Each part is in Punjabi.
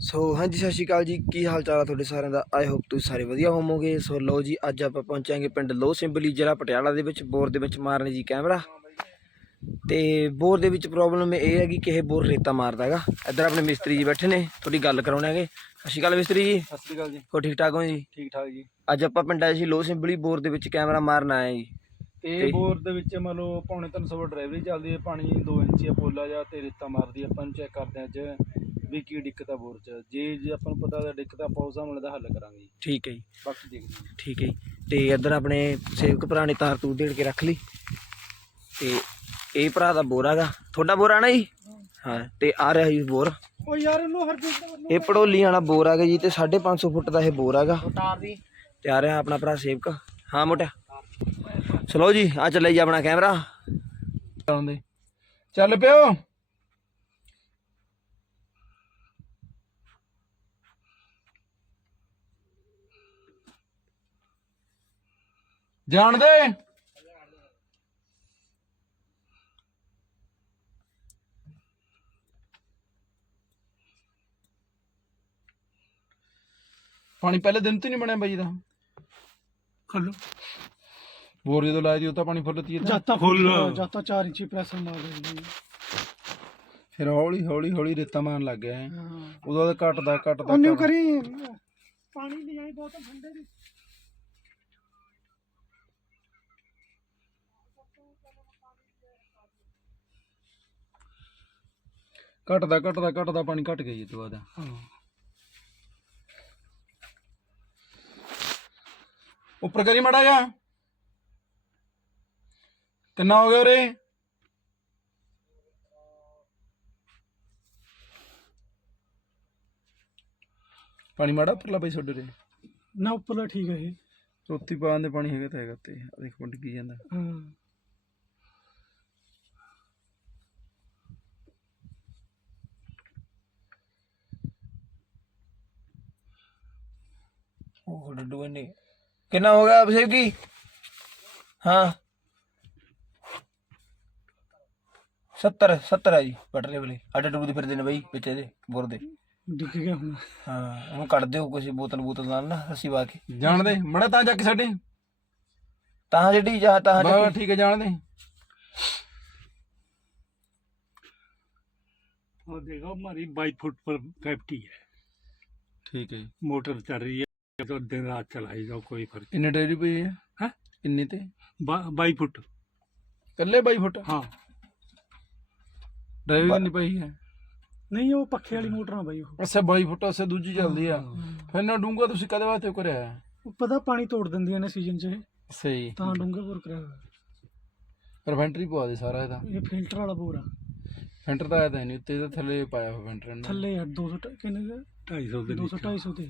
ਸੋ ਹਾਂਜੀ ਸਤਿ ਸ਼੍ਰੀ ਅਕਾਲ ਜੀ। ਕੀ ਹਾਲ ਚਾਲ ਆ ਤੁਹਾਡੇ ਸਾਰਿਆਂ ਦਾ? ਆਈ ਹੋਪ ਤੁਸੀਂ ਸਾਰੇ ਵਧੀਆ ਹੋਵੋਗੇ। ਸੋ ਲਓ ਜੀ ਅੱਜ ਆਪਾਂ ਪਹੁੰਚਾਂਗੇ ਪਿੰਡ ਲੋ ਸਿੰਬਲੀ ਜ਼ਿਲ੍ਹਾ ਪਟਿਆਲਾ ਦੇ ਵਿੱਚ ਬੋਰ ਦੇ ਵਿੱਚ ਮਾਰਨ ਜੀ ਕੈਮਰਾ। ਤੇ ਬੋਰ ਦੇ ਵਿੱਚ ਪ੍ਰੋਬਲਮ ਇਹ ਹੈਗੀ ਕਿ ਇਹ ਬੋਰ ਰੇਤਾ ਮਾਰਦਾ ਹੈਗਾ। ਇੱਧਰ ਆਪਣੇ ਮਿਸਤਰੀ ਜੀ ਬੈਠੇ ਨੇ ਥੋੜੀ ਗੱਲ ਕਰਾਉਣੇ ਹੈਗੇ। ਸਤਿ ਸ਼੍ਰੀ ਅਕਾਲ ਮਿਸਤਰੀ ਜੀ। ਸਤਿ ਸ੍ਰੀ ਅਕਾਲ ਜੀ। ਹੋ ਠੀਕ ਠਾਕ ਹੋ ਜੀ? ਠੀਕ ਠਾਕ ਜੀ। ਅੱਜ ਆਪਾਂ ਪਿੰਡ ਆਏ ਸੀ ਲੋ ਸਿੰਬਲੀ ਬੋਰ ਦੇ ਵਿੱਚ ਕੈਮਰਾ ਮਾਰਨ ਆਏ ਜੀ। ਤੇ ਬੋਰ ਦੇ ਵਿੱਚ ਮੰਨ ਲਓ ਪੌਣੇ 300 ਵਾਟ ਡਰਾਈਵਰੀ ਚੱਲਦੀ ਹੈ ਪਾਣੀ 2 ਇੰਚੀ ਆ ਪੋਲਾ ਜਾਂ ਤੇ ਰੇਤਾ ਮਾਰਦੀ ਆਪਾਂ ਨੂੰ ਚੈੱਕ ਕਰਦੇ ਹਾਂ ਅੱਜ। ਵੀ ਕੀ ਦਿੱਕਤ ਆ ਬੋਰ 'ਚ। ਜੇ ਜੇ ਆਪਾਂ ਨੂੰ ਪਤਾ ਦਾ ਦਿੱਕਤ ਆ ਆਪਾਂ ਉਸ ਹਿਸਾਬ ਨਾਲ ਦਾ ਹੱਲ ਕਰਾਂਗੇ ਜੀ। ਠੀਕ ਹੈ ਜੀ। ਬਾਕੀ ਦੇਖਦੇ ਹਾਂ ਠੀਕ ਹੈ ਜੀ। ਤੇ ਇੱਧਰ ਆਪਣੇ ਸੇਵਕ ਭਰਾ ਨੇ ਤਾਰ ਤੂਰ ਦੇੜ ਕੇ ਰੱਖ ਲਈ। ਤੇ ਇਹ ਭਰਾ ਦਾ ਬੋਰ ਹੈਗਾ ਤੁਹਾਡਾ ਬੋਰ ਆ ਨਾ ਜੀ? ਹਾਂ ਤੇ ਆ ਰਿਹਾ ਜੀ ਬੋਰ। ਓ ਯਾਰ ਇਹਨੂੰ ਹਰਜੀਤ ਇਹ ਪੜੋਲੀ ਵਾਲਾ ਬੋਰ ਹੈਗਾ ਜੀ ਤੇ 550 ਫੁੱਟ ਦਾ ਇਹ ਬੋਰ ਹੈਗਾ ਉਤਾਰ ਦੀ। ਤੇ ਆ ਰਿਹਾ ਆਪਣਾ ਭਰਾ ਸੇਵਕ। ਹਾਂ ਮੋਟਾ। ਚਲੋ ਜੀ ਆ ਚੱਲੇ ਜੀ ਆਪਣਾ ਕੈਮਰਾ। ਆਉਂਦੇ ਚੱਲ ਪਿਓ। ਜਾਣ ਦੇ ਪਾਣੀ ਪਹਿਲੇ ਦਿਨ ਤੋਂ ਨਹੀਂ ਬਣਿਆ ਬਾਈ ਦਾ। ਖੱਲੋ। ਬੋਰ ਜਦੋਂ ਲਾਇਆ ਜੀ ਉਹ ਤਾਂ ਪਾਣੀ ਫੁੱਲ ਤੀ ਜਾਤਾ ਫੁੱਲ। ਜਾਤਾ 4 ਇੰਚੀ ਪ੍ਰੈਸ਼ਰ ਮਾਰ ਦਿੰਦੀ ਫਿਰ ਹੌਲੀ ਹੌਲੀ ਹੌਲੀ ਰੇਤਾ ਮਾਰਨ ਲੱਗ ਗਿਆ ਉਦੋਂ ਘਟਦਾ ਘਟਦਾ ਉਹਨੇ ਘਟਦਾ। ਕਰੀ। ਪਾਣੀ ਦੀ ਆਈ ਬਹੁਤ ਠੰਡੇ ਦੀ। ਘਟਦਾ ਘਟਦਾ ਘਟਦਾ ਪਾਣੀ ਘਟ ਗਿਆ ਜੀ ਇਹ ਤੋਂ ਬਾਅਦ। ਉੱਪਰ ਕਰੀ ਮੜਾ ਜਾ ਕਿੰਨਾ ਹੋ ਗਿਆ ਉਰੇ? ਪਾਣੀ ਮਾੜਾ ਉੱਪਰਲਾ ਪਈ ਛੱਡ ਰੇ ਨਾ ਉੱਪਰਲਾ ਠੀਕ ਹੈ ਇਹ ਰੋਟੀ ਪਾਣ ਦੇ ਪਾਣੀ ਹੈਗਾ ਤਾਂ ਹੈਗਾ ਤੇ ਦੇਖ ਮੁੰਡ ਕੀ ਜਾਂਦਾ। ਹਾਂ। ਉਹ ਡੱਡੂ ਇਹਨੇ ਕਿੰਨਾ ਹੋ ਗਿਆ ਅਭਿਸ਼ੇਕ ਜੀ? ਹਾਂ। 70 70 ਆ ਜੀ ਬਟਰੇ ਵਾਲੇ ਅੱਡ ਡੂਦ ਫਿਰਦੇ ਨੇ ਬਾਈ ਵਿੱਚ ਇਹਦੇ ਬੁਰ ਦੇ। ਡਿੱਗ ਗਿਆ ਹੁਣ। ਹਾਂ ਉਹਨੂੰ ਕੱਢ ਦਿਓ ਕਿਸੇ ਬੋਤਲ ਬੋਤਲ ਨਾਲ ਨਾ ਅਸੀਂ ਵਾ ਕੇ। ਜਾਣਦੇ? ਮੜਾ ਤਾਂ ਜਾ ਕੇ ਸਾਡੇ। ਤਾਂ ਜਿਹੜੀ ਜਾਂ ਤਾਂ ਬਾ ਠੀਕ ਹੈ ਜਾਣਦੇ। ਉਹ ਦੇਖੋ ਮਾਰੀ 22 ਫੁੱਟ ਪਰ ਕੈਪਟੀ ਹੈ। ਠੀਕ ਹੈ ਮੋਟਰ ਚੱਲ ਰਹੀ ਹੈ। ਜਦੋਂ ਦਿਨ ਰਾਤ ਚਲਾਈ ਜਾਓ ਕੋਈ ਫ਼ਰਕ ਕਿੰਨੇ ਟੈਰੀ ਪਈ ਹੈ? ਹੈਂ? ਕਿੰਨੇ ਤੇ? 22 ਫੁੱਟ। ਕੱਲੇ ਬਾਈ ਫੁੱਟ? ਹਾਂ। ਡਰਾਈਵਰ ਕਿੰਨੀ ਪਈ ਹੈ? ਨਹੀਂ ਉਹ ਪੱਖੇ ਵਾਲੀ ਮੋਟਰ ਆ ਬਾਈ ਉਹ। ਅੱਛਾ ਬਾਈ ਫੁੱਟ ਅੱਛਾ ਦੂਜੀ ਚੱਲਦੀ ਆ। ਫਿਰ ਨਾ ਡੂੰਗਾ ਤੁਸੀਂ ਕਦੇ ਵਾਸਤੇ ਕਰਿਆ ਹੈ? ਉਹ ਪਤਾ ਪਾਣੀ ਤੋੜ ਦਿੰਦੀਆਂ ਨੇ ਸੀਜ਼ਨ 'ਚ ਇਹ, ਸਹੀ। ਤਾਂ ਡੂੰਘੇ ਬੋਰ ਕਰਿਆ ਹੋਇਆ। ਇਨਵੈਂਟਰੀ ਪਵਾ ਦੇ ਸਾਰਾ ਇਹਦਾ। ਇਹ ਫਿਲਟਰ ਵਾਲਾ ਬੋਰ ਆ। ਫੈਂਟਰ ਤਾਂ ਆਇਆ ਤਾਂ ਨਹੀਂ ਉੱਤੇ ਤਾਂ ਥੱਲੇ ਪਾਇਆ ਹੋਇਆ ਫੈਂਟਰ ਨੇ। ਥੱਲੇ ਆ 200 ਕਿੰਨੇ ਦਾ? 250 ਦੇ 200 ਵਿੱਚ। 250 ਤੇ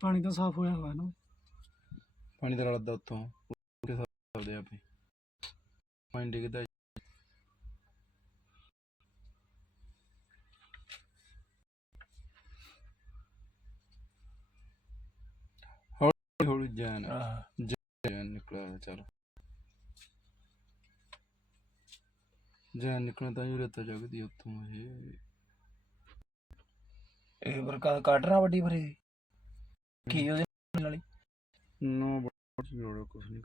ਪਾਣੀ ਤਾਂ ਸਾਫ਼ ਹੋਇਆ ਹੋਇਆ ਨਾ। ਪਾਣੀ ਦਾ ਰਲਦਾ ਉੱਤੋਂ ਕੇ ਸਕਦੇ ਆਪੇ। ਪਾਣੀ ਡਿੱਗਦਾ ਹੌਲੀ ਹੌਲੀ ਜਾਨ ਜਾਨ ਨਿਕਲਿਆ ਚਲ। ਜਾਨ ਨਿਕਲਣਾ ਤਾਂ ਯੂਰੇ ਤਾਂ ਜਗਦੀ ਉੱਤੋਂ ਇਹ। ਇਹ ਬਰਕਾ ਕਾਟਣਾ ਵੱਡੀ ਭਰੇ ਕੀ ਉਹਦੇ ਨਾਲ ਵਾਲੀ? ਨੋ ਬੜੀ ਲੋੜ ਕੁਛ ਨਹੀਂ।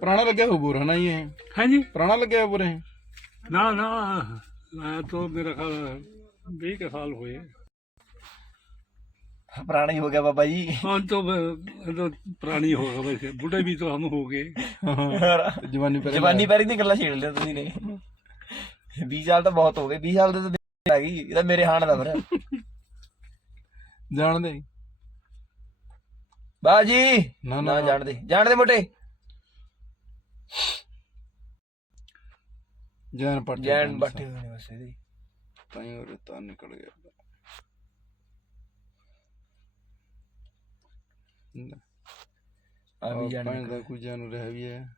ਪੁਰਾਣਾ ਲੱਗਿਆ ਹੋ ਬੋਰ ਹਨਾ ਜੀ ਇਹ? ਹੈ ਜੀ ਪੁਰਾਣਾ ਲੱਗਿਆ ਬੋਰ ਇਹ? ਨਾ ਨਾ ਮੈਂ ਤਾਂ ਮੇਰਾ ਖਿਆਲ 20 ਕੇ ਸਾਲ ਹੋਏ ਪੁਰਾਣਾ ਹੀ ਹੋ ਗਿਆ ਬਾਬਾ ਜੀ हाँ तो वह- तो पुरानी होगा वैसे बूढ़े भी तो हम हो गए ਜਵਾਨੀ ਪਹਿਲੇ ਜਵਾਨੀ ਪੈਰੀ ਦੀ ਗੱਲਾਂ ਛੇੜ ਲਿਆ ਤੁਸੀਂ ਨੇ 20 ਸਾਲ ਤਾਂ ਬਹੁਤ ਹੋ ਗਏ 20 ਸਾਲ ਦੇ ਤਾਂ ਦਿਨ ਆ ਗਈ ਇਹ ਤਾਂ ਮੇਰੇ ਹਾਣ ਦਾ ਫਿਰ ਜਾਣਦੇ ਬਾਜੀ ਨਾ, ਨਾ ਨਾ। ਜਾਣ ਦੇ ਜਾਣ ਦੇ ਮੋਟੇ ਜੈਨ ਪੱਟ ਜੈਨ ਬੱਟੇ ਹੋਏ ਨੇ ਬਸ ਇਹਦੇ ਤਾਂ ਹੀ ਉਹ ਤਾਂ ਨਿਕਲ ਗਿਆ ਆ ਵੀ ਜਾਣ ਦਾ ਕੋਈ ਜਾਨਵਰ ਹੈ ਵੀ ਹੈ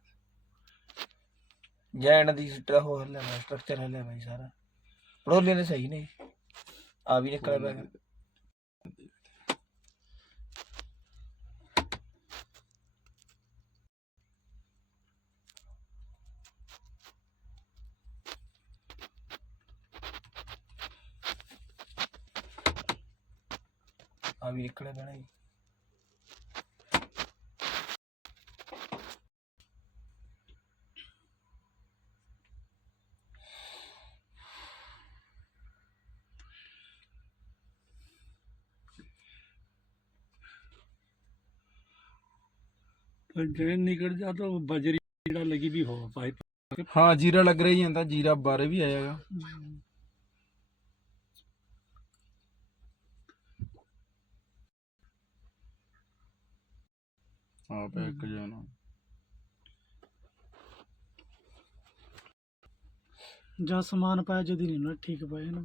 ਜੈਨ ਦੀ ਸਟਰਾ ਹੋ ਹੱਲਿਆ ਮੈਂ ਸਟਰਕਚਰ ਹੱਲਿਆ ਮੈਂ ਸਾਰਾ ਪੜੋਲੇ ਨੇ ਸਹੀ ਨੇ ਆ ਵੀ ਨਿਕਲ ਪਿਆ ਆ ਵੀ ਨਿਕਲਿਆ ਪੈਣਾ ਜੀ पर जैन निकल जा तो बजरी कीड़ा लगी भी हो पाइप ਹਾਂ ਜੀਰਾ ਲੱਗ ਰਹੀ ਜਾਂਦਾ ਜੀਰਾ ਬਾਰੇ ਵੀ आप एक हम्म। जाना जा समान पाए यदि नहीं ना ठीक पाए ना।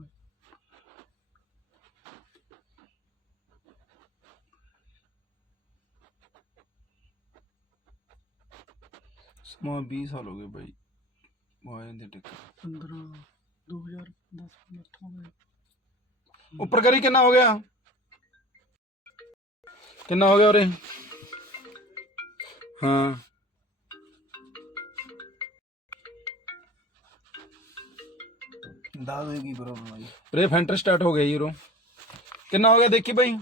समान बीस साल हो गए भाई। पंद्रह दो हज़ार दस पंद्रह ऊपर करी कितना हो गया? कितना हो गया और ਗਿਆ ਉਰੇ ਹਾਂ ਦੱਸ ਦੇ ਕੀ ਪ੍ਰੋਬਲਮ ਆਈ ਰੇ ਫੈਂਟਰ ਸਟਾਰਟ ਹੋ ਗਿਆ ਯੂਰੋ ਕਿੰਨਾ ਹੋ ਗਿਆ ਦੇਖੀ ਬਾਈ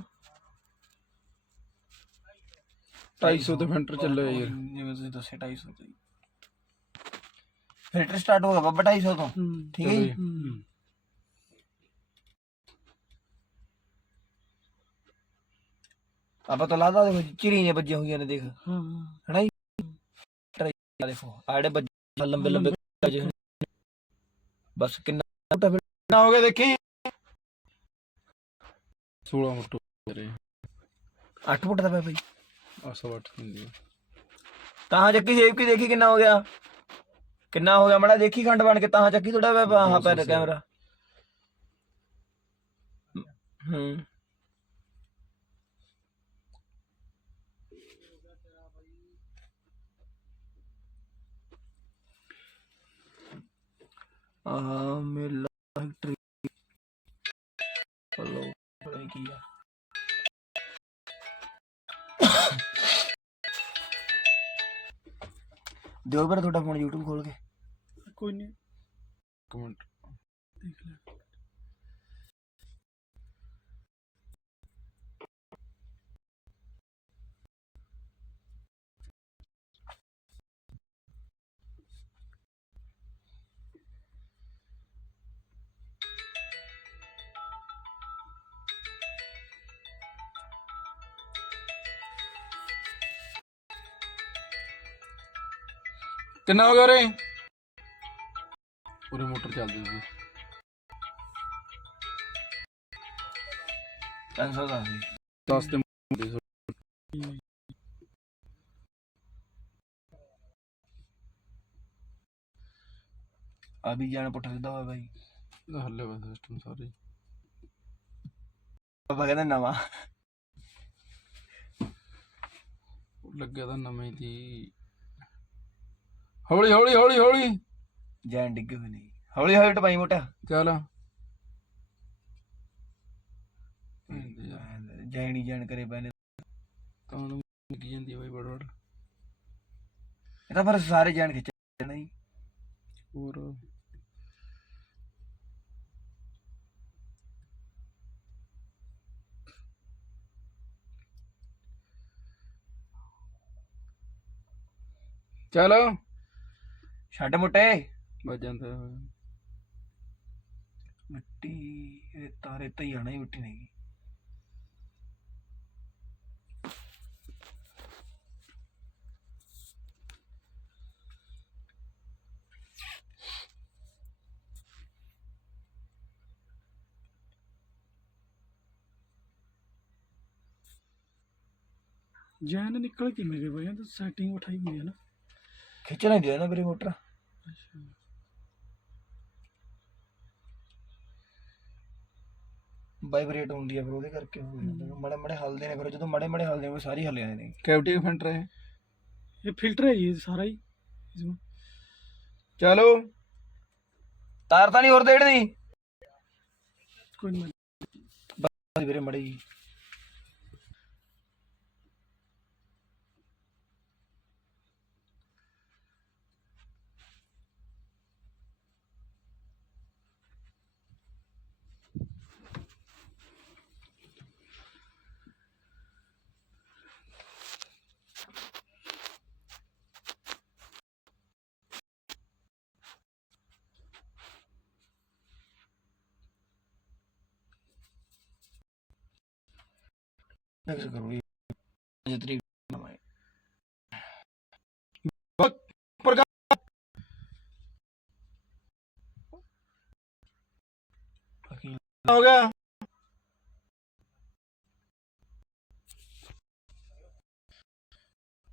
250 ਤੇ ਫੈਂਟਰ ਚੱਲਿਆ ਯਾਰ ਜਿਵੇਂ ਤੁਸੀਂ ਦੱਸਿਆ 250 ਤੇ ਫਿਲਟਰ ਸਟਾਰਟ ਹੋ ਗਿਆ ਬਾਬਾ 250 ਤੋਂ ਠੀਕ ਹੈ ਜੀ ਆਪਾਂ ਤਾਂ ਲਾਦਾ ਦੇਖੋ ਚਿਰੀ ਨੇ ਵੱਜੀਆਂ ਹੋਈਆਂ ਨੇ ਦੇਖ। हाँ ਹਨਾ ਜੀ? ਆ ਦੇਖੋ ਆ ਜਿਹੜੇ ਵੱਜੇ ਲੰਬੇ ਲੰਬੇ ਨੇ। ਬਸ ਕਿੰਨਾ ਮੋਟਾ ਕਿੰਨਾ ਹੋ ਗਿਆ ਦੇਖੀ? 16 ਫੁੱਟ ਰੇ ਅੱਠ ਫੁੱਟ ਦਾ ਪਿਆ ਭਾਈ। ਆ ਸਵਾ ਅੱਠ ਹੁੰਦੀ ਹੈ ਤਾਂ ਚੱਕੀ ਸੇਵ ਕੀ ਦੇਖੀ ਕਿੰਨਾ ਹੋ ਗਿਆ? ਕਿੰਨਾ ਹੋ ਗਿਆ? ਮੜਾ ਦੇਖੀ ਖੰਡ ਬਣ ਕੇ ਤਾਂ ਚੱਕੀ ਥੋੜਾ ਪਿਆ ਹਾਂ ਪੈ ਕੈਮਰਾ। ਹੂੰ। ਮੇਲਾ ਦਿਓ ਪਰ ਤੁਹਾਡਾ ਫੋਨ YouTube ਖੋਲ ਕੇ। ਕੋਈ ਨਹੀਂ। ਕਮੈਂਟ ਦੇਖ ਲੈ। ਕਿੰਨਾ ਹੋ ਗਿਆ ਰੇ ਪੂਰੀ ਮੋਟਰ ਚੱਲਦੀ ਸੀ। 300 ਦਾ। ਸੀ 10 ਤੇ ਮੁੰਡੇ ਸੋ- ਆ ਵੀ ਜਾਣ ਪੁੱਠਾ ਸਿੱਧਾ ਹੋਇਆ ਬਾਈ ਹੱਲੇ ਵਾ ਸਿਸਟਮ ਸਾਰੇ। ਪਾਪਾ ਕਹਿੰਦਾ ਨਵਾਂ। ਲੱਗਿਆ ਤਾਂ ਨਵੇਂ ਦੀ ਹੌਲੀ ਹੌਲੀ ਹੌਲੀ ਹੌਲੀ। ਜੈਨ ਡਿੱਗੇ ਹੋਏ ਨੇ ਹੌਲੀ ਹੌਲੀ ਟਪਾਈ ਮੋਟਾ। ਚੱਲ। ਜੈਣੀ ਜੈਨ ਕਰੇ ਪੈਨੇ ਤਾਂ ਨੂੰ ਲੱਗੀ ਜਾਂਦੀ ਬਾਈ ਬੜ ਬੜ ਇਹ ਤਾਂ ਸਾਰੇ ਜੈਨ ਖਿੱਚ ਜੀ। ਹੋਰ? ਚੱਲ। ਛੱਡ ਮੋਟੇ ਵੱਜ ਜਾਂਦਾ। ਮਿੱਟੀ ਇਹ ਤਾਰੇ ਤੇ ਹੀ ਆਣਾ ਹੀ ਮਿੱਟੀ ਨਹੀਂ। ਜੈਨ ਨਿਕਲ ਕਿਵੇਂ ਗਏ ਬਾਈ ਤਾਂ ਸੈਟਿੰਗ ਉਠਾਈ ਹੋਈ ਹੈ ਨਾ। ਖਿੱਚਣਾ ਹੀ ਦਿਆ ਨਾ ਵੀਰੇ ਮੋਟਰ। ਅੱਛਾ ਵਾਈਬ੍ਰੇਟ ਹੁੰਦੀ ਆ ਫਿਰ ਉਹਦੇ ਕਰਕੇ ਹੋ ਜਾਂਦਾ ਮੜੇ ਮੜੇ ਹਲਦੇ ਨੇ ਫਿਰ ਜਦੋਂ ਮੜੇ ਮੜੇ ਹਲਦੇ ਨੇ ਉਹ ਸਾਰੀ ਹੱਲ ਜਾਂਦੇ ਨੇ ਕੈਵਿਟੀ ਫਿਲਟਰ ਹੈ ਇਹ ਫਿਲਟਰ ਹੈ ਜੀ ਸਾਰਾ ਹੀ इसमें। ਚਲੋ ਤਾਰ ਤਾਂ ਨਹੀਂ ਹੋਰ ਦੇੜਨੀ कोई नहीं ਵੀਰੇ ਮੜੀ ਜੀ ਮਿਕਸ ਕਰੋ ਇਹ ਪੰਜ ਤਰੀਕ ਨੂੰ ਆਏ ਹੋ ਗਿਆ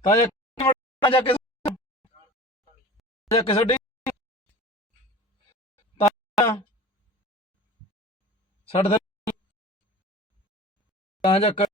ਤਾਂ ਜਾ ਤਾਂ ਜਾ ਕੇ ਜਾ ਕੇ ਛੱਡੀ ਤਾਂ ਛੱਡ ਦੇ ਤਾਂ ਜਾ ਕੇ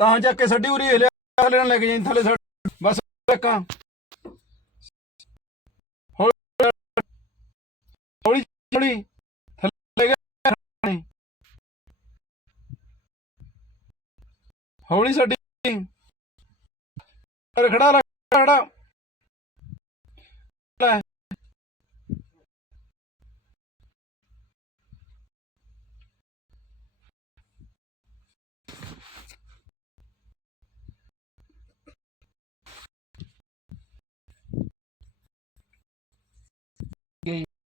ਤਾਂ ਜਾ ਕੇ ਸੱਡੀ ਉਰੀ ਹਿਲਿਆ ਅਗਲੇ ਨਾਲ ਲੈ ਕੇ ਜਾਈਂ ਥੱਲੇ ਸੱਡ। ਬਸ ਟੱਕਾਂ ਹੌਲੀ ਹੌਲੀ ਹੌਲੀ ਛੱਡੀ ਅਰੇ ਖੜਾ ਖੜਾ ਲੈ।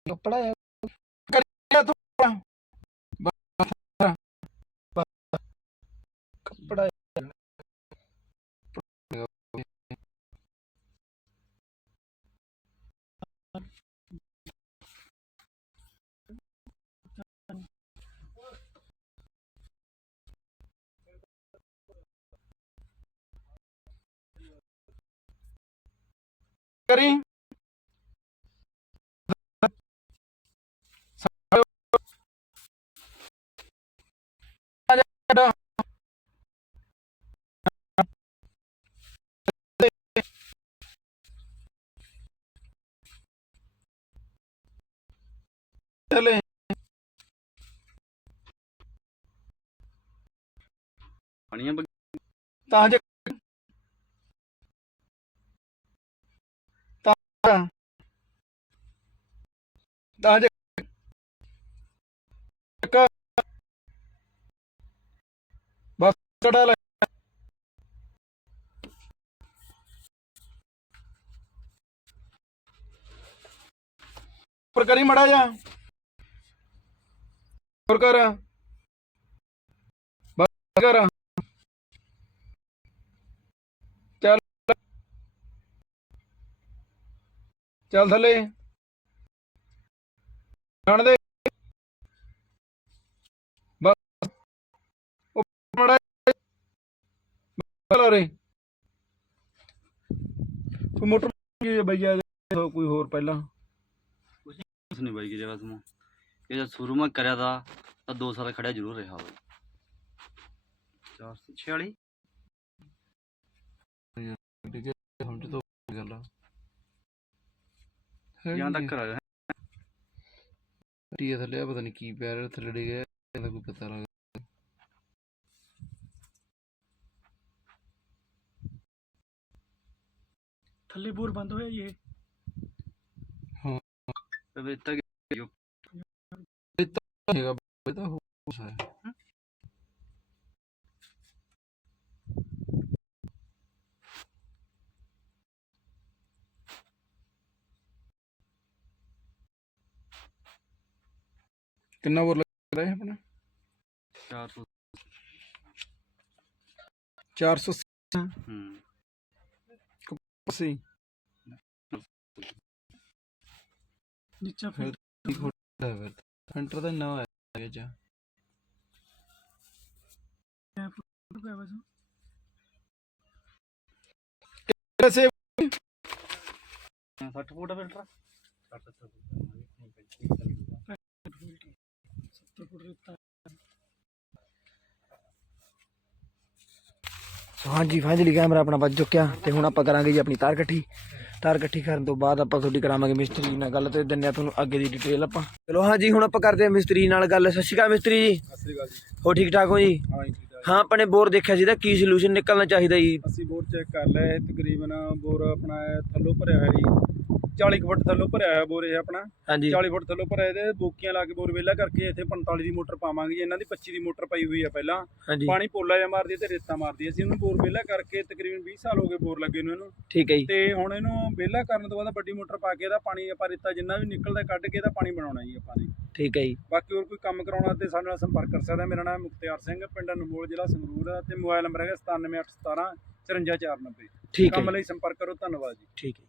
ਕੱਪੜਾ ਕਰੀ। ਪਾਣੀਆਂ ਤਾਂ ਜੇ ਤਾਂ ਤਾਂ ਜੇ ਬਸ ਕੜਾ ਲੈ। ਪਰ ਕਰੀ ਮੜਾ ਜਾ। ਹੋਰ ਕਰ। ਬਸ ਕਰ ਚੱਲ ਚੱਲ ਥੱਲੇ। ਜਾਣ ਦੇ। ਬਸ। ਉਹ ਮੜਾ ਰੇ। ਕੋਈ ਮੋਟਰ ਕੀ ਬਈ ਆ ਕੋਈ ਹੋਰ ਪਹਿਲਾਂ? ਕੁਛ ਨਹੀਂ ਬਾਈ ਕੀ ਜਗ੍ਹਾ ਤੁਮ ਇਹ ਜਦ ਸ਼ੁਰੂ ਮੈਂ ਕਰਿਆ ਤਾ ਤਾਂ 2 ਸਾਲ ਖੜਿਆ ਜ਼ਰੂਰ ਰਿਹਾ ਬਾਈ 446 ਸਮਝ ਤੋਂ ਗੱਲ ਆ। यहाँ तक करा है थले पता नहीं की पैर थले डिग गया कोई पता लगा। थले बोर बंद होया ये। हाँ। तब इतना ਕਿੰਨਾ ਬੋਰ ਲੱਗਦਾ ਹੈ ਆਪਣਾ? 400 480 ਹੂੰ। ਸੀ ਨੀਚਾ ਫਿਰ। ਫਿਰ ਫੈਂਟਰ ਦਾ ਇੰਨਾ ਹੋਇਆ ਜਾ ਵੈਸੇ। 60 ਫੁੱਟ ਫਿਲਟਰ ਸੋ ਹਾਂਜੀ ਫਾਈਨਲੀ ਕੈਮਰਾ ਆਪਣਾ ਵੱਜ ਚੁੱਕਿਆ ਤੇ ਹੁਣ ਆਪਾਂ ਕਰਾਂਗੇ ਜੀ ਆਪਣੀ ਤਾਰ ਇਕੱਠੀ। ਤਾਰ ਇਕੱਠੀ ਕਰਨ ਤੋਂ ਬਾਅਦ ਆਪਾਂ ਤੁਹਾਡੀ ਕਰਾਵਾਂਗੇ ਮਿਸਤਰੀ ਨਾਲ ਗੱਲ ਤੇ ਦਿੰਨੇ ਆ ਤੁਹਾਨੂੰ ਅੱਗੇ ਦੀ ਡਿਟੇਲ ਆਪਾਂ। ਚਲੋ ਹਾਂਜੀ ਹੁਣ ਆਪਾਂ ਕਰਦੇ ਆ ਮਿਸਤਰੀ ਨਾਲ ਗੱਲ। ਸਤਿ ਸ਼੍ਰੀ ਅਕਾਲ ਮਿਸਤਰੀ ਜੀ। ਸਤਿ ਸ੍ਰੀ ਅਕਾਲ ਜੀ। ਹੋ ਠੀਕ ਠਾਕ ਹੋ ਜੀ? ਹਾਂ ਜੀ ਠੀਕ ਹੈ ਹਾਂ ਆਪਣੇ ਬੋਰ ਦੇਖਿਆ ਸੀ ਤਾਂ ਕੀ ਸੋਲੂਸ਼ਨ ਨਿਕਲਣਾ ਚਾਹੀਦਾ ਜੀ? ਅਸੀਂ ਬੋਰ ਚੈੱਕ ਕਰ ਲਿਆ ਇਹ ਤਕਰੀਬਨ ਬੋਰ ਆਪਣਾ ਥੱਲੋਂ ਭਰਿਆ ਹੋਇਆ ਜੀ। 40 ਕੁ ਫੁੱਟ ਥੱਲੋਂ ਭਰਿਆ ਹੋਇਆ ਬੋਰ ਇਹ ਆਪਣਾ। ਹਾਂਜੀ। 40 ਫੁੱਟ ਥੱਲੋਂ ਭਰਿਆ ਇਹਦੇ ਬੋਕੀਆਂ ਲਾ ਕੇ ਬੋਰ ਵੇਲਾ ਕਰਕੇ ਇੱਥੇ 45 ਦੀ ਮੋਟਰ ਪਾਵਾਂਗੇ ਜੀ। ਇਹਨਾਂ ਦੀ 25 ਦੀ ਮੋਟਰ ਪਈ ਹੋਈ ਆ ਪਹਿਲਾਂ। ਪਾਣੀ ਪੋਲਾ ਜਿਹਾ ਮਾਰਦੀ ਤੇ ਰੇਤਾ ਮਾਰਦੀ ਅਸੀਂ ਉਹਨੂੰ ਬੋਰ ਵੇਲਾ ਕਰਕੇ ਤਕਰੀਬਨ 20 ਸਾਲ ਹੋ ਗਏ ਬੋਰ ਲੱਗੇ ਨੂੰ ਇਹਨੂੰ। ਠੀਕ ਹੈ ਜੀ। ਤੇ ਹੁਣ ਇਹਨੂੰ ਵੇਲਾ ਕਰਨ ਤੋਂ ਬਾਅਦ ਵੱਡੀ ਮੋਟਰ ਪਾ ਕੇ ਇਹਦਾ ਪਾਣੀ ਆਪਾਂ ਰੇਤਾ ਜਿੰਨਾ ਵੀ ਨਿਕਲਦਾ ਕੱਢ ਕੇ ਇਹਦਾ ਪਾਣੀ ਬਣਾਉਣਾ ਜੀ ਆਪਾਂ ਨੇ। ਠੀਕ ਹੈ ਜੀ। ਬਾਕੀ ਹੋਰ ਕੋਈ ਕੰਮ ਕਰਾਉਣਾ ਤੇ ਸਾਡੇ ਨਾਲ ਸੰਪਰਕ ਕਰ ਸਕਦਾ। ਮੇਰਾ ਨਾਮ ਮੁਖਤਿਆਰ ਸਿੰਘ ਪਿੰਡ ਅਨਮੋਲ ਜ਼ਿਲ੍ਹਾ ਸੰਗਰੂਰ ਹੈ ਤੇ ਮੋਬਾਈਲ ਨੰਬਰ ਹੈਗਾ 97817 54490 ਠੀਕ ਹੈ ਕੰਮ ਲਈ ਸੰਪਰਕ ਕਰੋ। ਧੰਨਵਾਦ ਜੀ। ਠੀਕ ਹੈ